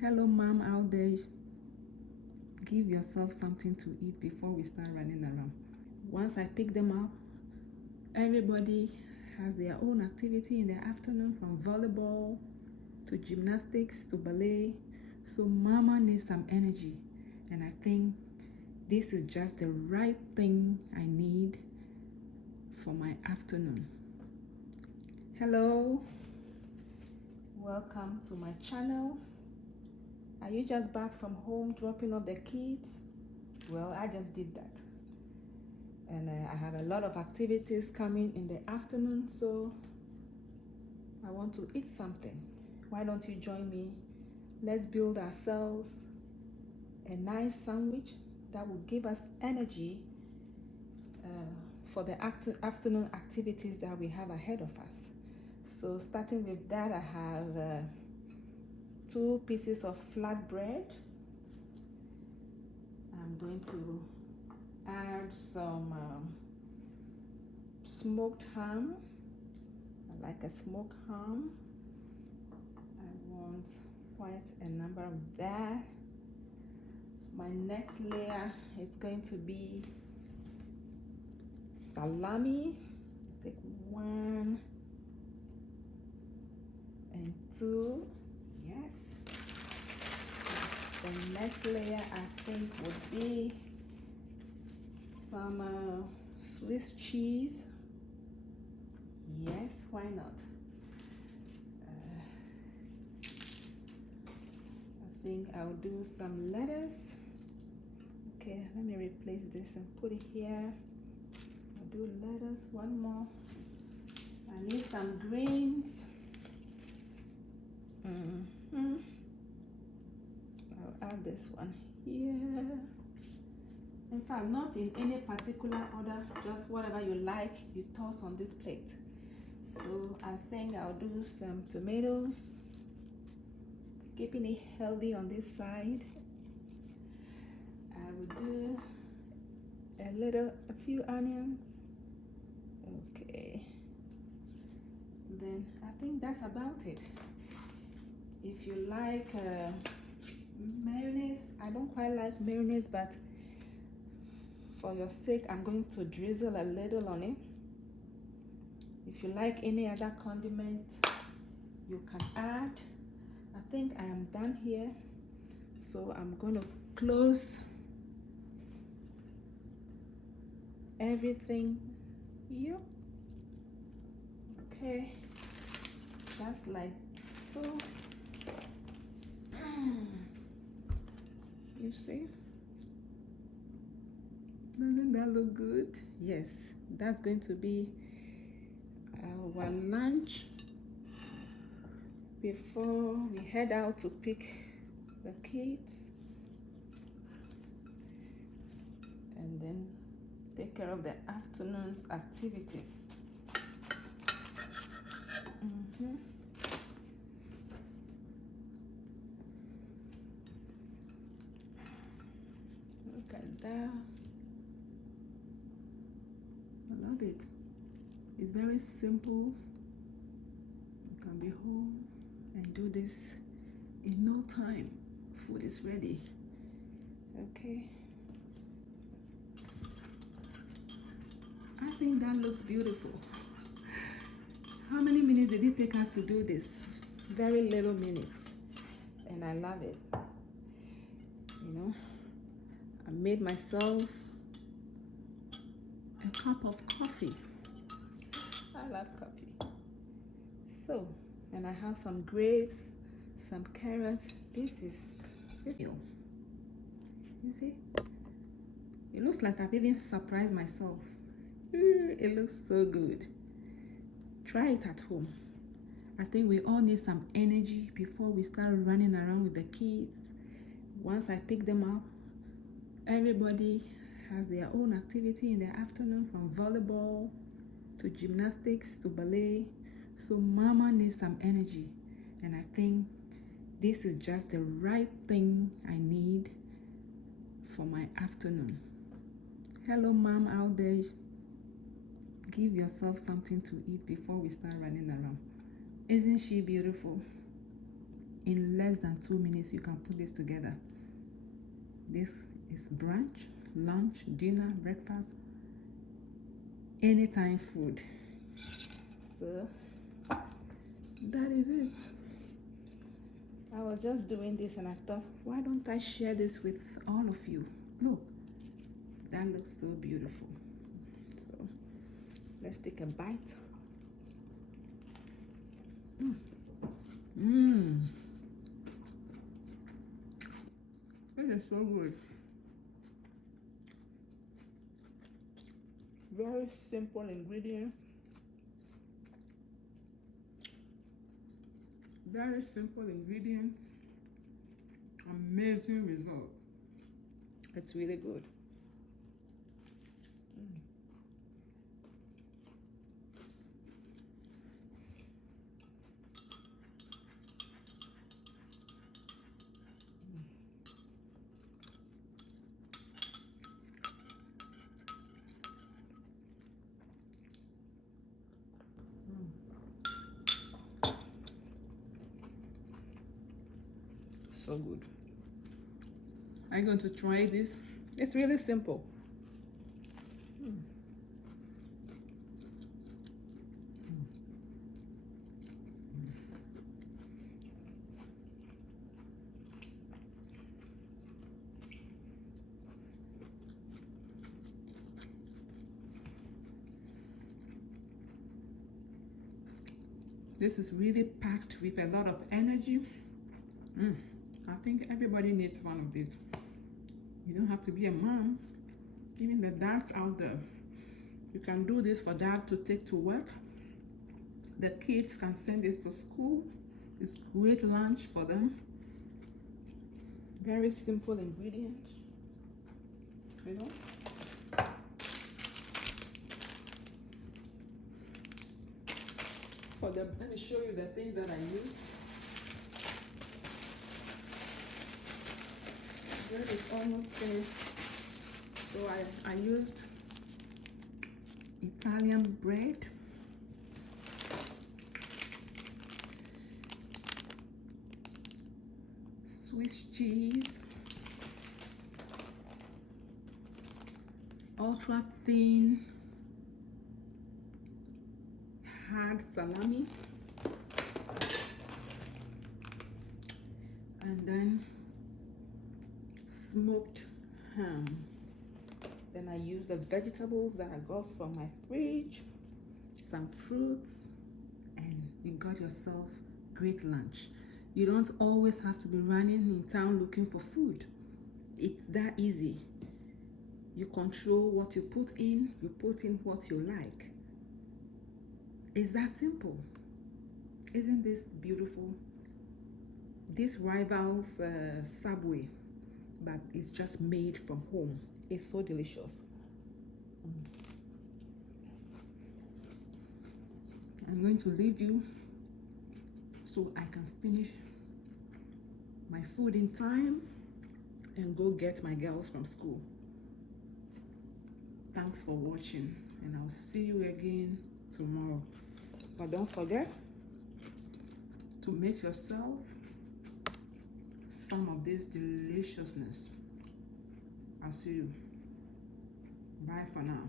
Hello, mom out there. Give yourself something to eat before we start running around. Once I pick them up, everybody has their own activity in the afternoon, from volleyball to gymnastics to ballet. So mama needs some energy, and I think this is just the right thing I need for my afternoon. Hello, welcome to my channel. Are you just back from home dropping off the kids? Well, I just did that. And I have a lot of activities coming in the afternoon, so I want to eat something. Why don't you join me? Let's build ourselves a nice sandwich that will give us energy for the afternoon activities that we have ahead of us. So starting with that, I have 2 pieces of flat bread. I'm going to add some smoked ham. I like a smoked ham. I want quite a number of that. My next layer is going to be salami. Take 1 and 2. Yes. The next layer I think would be some Swiss cheese. Yes, why not? I think I'll do some lettuce. Okay, let me replace this and put it here. I'll do lettuce, 1 more. I need some greens. I'll add this one here. In fact, not in any particular order, just whatever you like, you toss on this plate. So I think I'll do some tomatoes, keeping it healthy on this side. I will do a few onions. Okay. Then I think that's about it. If you like mayonnaise, I don't quite like mayonnaise, but for your sake, I'm going to drizzle a little on it. If you like any other condiment, you can add. I think I am done here. So I'm going to close everything here. Okay. Just like so. You see? Doesn't that look good? Yes, that's going to be our lunch before we head out to pick the kids and then take care of the afternoon's activities. Look at that. I love it. It's very simple. You can be home and do this in no time. Food is ready. Okay. I think that looks beautiful. How many minutes did it take us to do this? Very little minutes. And I love it. You know, I made myself a cup of coffee. I love coffee. So, and I have some grapes, some carrots. This is meal. You see? It looks like I've even surprised myself. It looks so good. Try it at home. I think we all need some energy before we start running around with the kids. Once I pick them up, everybody has their own activity in the afternoon, from volleyball to gymnastics to ballet. So mama needs some energy, and I think this is just the right thing I need for my afternoon. Hello, mom out there. Give yourself something to eat before we start running around. Isn't she beautiful? In less than 2 minutes, you can put this together. This is brunch, lunch, dinner, breakfast, anytime food. So that is it. I was just doing this and I thought, why don't I share this with all of you? Look, that looks so beautiful. So let's take a bite. This is so good. Very simple ingredient. Very simple ingredients. Amazing result. It's really good. So good. Are you going to try this? It's really simple. This is really packed with a lot of energy. I think everybody needs one of these. You don't have to be a mom. Even the dads out there, you can do this for dad to take to work. The kids can send this to school. It's great lunch for them. Very simple ingredients. You know? For them, let me show you the things that I use. Bread is almost finished. So I used Italian bread, Swiss cheese, ultra thin hard salami, and then smoked ham. Then I use the vegetables that I got from my fridge, some fruits, and you got yourself great lunch. You don't always have to be running in town looking for food. It's that easy. You control what you put in what you like. It's that simple. Isn't this beautiful? This rivals Subway, but it's just made from home. It's so delicious. I'm going to leave you so I can finish my food in time and go get my girls from school. Thanks for watching, and I'll see you again tomorrow. But don't forget to make yourself some of this deliciousness. I'll see you. Bye for now.